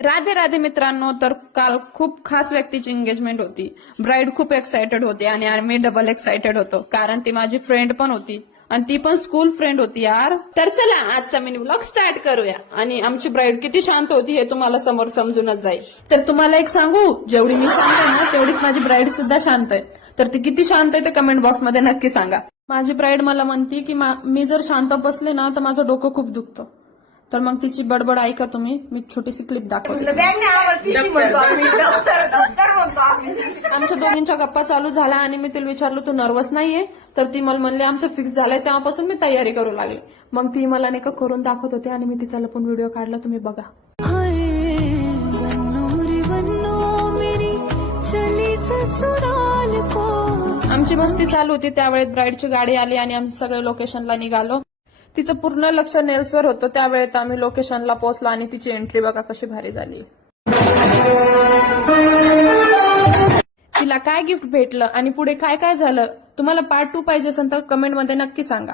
राधे राधे मित्रांनो, तर काल खूप खास व्यक्तीची एंगेजमेंट होती. ब्राईड खूप एक्सायटेड होती आणि मी डबल एक्सायटेड होतो, कारण ती माझी फ्रेंड पण होती आणि ती पण स्कूल फ्रेंड होती यार. तर चला आजचा मिनी व्लॉग स्टार्ट करूया. आणि आमची ब्राईड किती शांत होती हे तुम्हाला समोर समजूनच जाईल. तर तुम्हाला एक सांगू, जेवढी मी शांत आहे ना तेवढीच माझी ब्राईड सुद्धा शांत आहे. तर ती किती शांत आहे ते कमेंट बॉक्समध्ये नक्की सांगा. माझी ब्राईड मला म्हणती की मी जर शांत बसले ना तर माझं डोकं खूप दुखतं. तर मग तिची बडबड ऐका तुम्ही. मी छोटीशी क्लिप दाखवते. आमच्या दोघींच्या गप्पा चालू झाल्या आणि मी तिला विचारलं तू नर्वस नाहीये? तर ती मला म्हणली आमचं फिक्स झालंय तेव्हापासून मी तयारी करू लागले. मग ती मला नाही का करून दाखवत होती आणि मी तिचा लपून व्हिडिओ काढला, तुम्ही बघा. आमची मस्ती चालू होती त्यावेळेत ब्राईडची गाडी आली आणि आम्ही सगळे लोकेशनला निघालो. तिचं पूर्ण लक्ष नेल्सवर होतं. त्यावेळेत आम्ही लोकेशनला पोहोचलो आणि तिची एंट्री बघा कशी भारी झाली. तिला काय गिफ्ट भेटलं आणि पुढे काय काय झालं, तुम्हाला पार्ट 2 पाहिजे असेल तर कमेंटमध्ये नक्की सांगा.